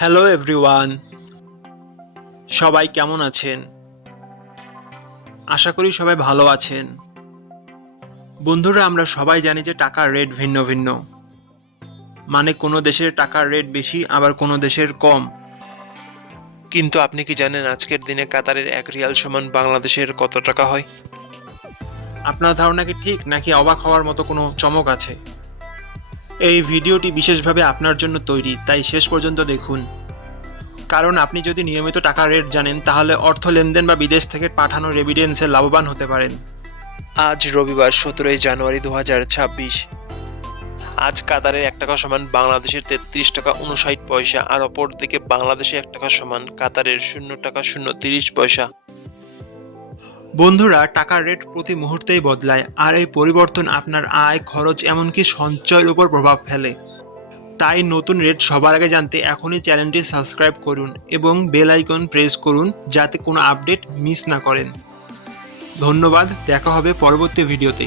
Hello everyone, সবাই কেমন আছেন? আশা করি সবাই ভালো আছেন। বন্ধুরা, আমরা সবাই জানি যে টাকার রেট ভিন্ন ভিন্ন। মানে কোনো দেশের টাকার রেট বেশি, আবার কোনো দেশের কম। কিন্তু আপনি কি জানেন আজকের দিনে কাতারের 1 রিয়াল সমান বাংলাদেশের কত টাকা হয়? আপনার ধারণা কি ঠিক, নাকি অবাক হওয়ার মতো কোনো চমক আছে? এই ভিডিওটি বিশেষভাবে আপনার জন্য তৈরি, তাই শেষ পর্যন্ত দেখুন। কারণ আপনি যদি নিয়মিত টাকার রেট জানেন, তাহলে অর্থ লেনদেন বা বিদেশ থেকে পাঠানো রেমিটেন্সে লাভবান হতে পারেন। আজ রবিবার 17 জানুয়ারি 2026। আজ কাতারের 1 টাকা সমান বাংলাদেশের 33 টাকা 59 পয়সা, আর অপরদিকে বাংলাদেশে 1 টাকা সমান কাতারের 0 টাকা 030 পয়সা। বন্ধুরা, টাকার রেট প্রতি মুহূর্তেই বদলায়, আর এই পরিবর্তন আপনার আয়, খরচ, এমনকি সঞ্চয়ের উপর প্রভাব ফেলে। তাই নতুন রেট সবার আগে জানতে এখনই চ্যানেলটি সাবস্ক্রাইব করুন এবং বেল আইকন প্রেস করুন, যাতে কোনো আপডেট মিস না করেন। ধন্যবাদ, দেখা হবে পরবর্তী ভিডিওতে।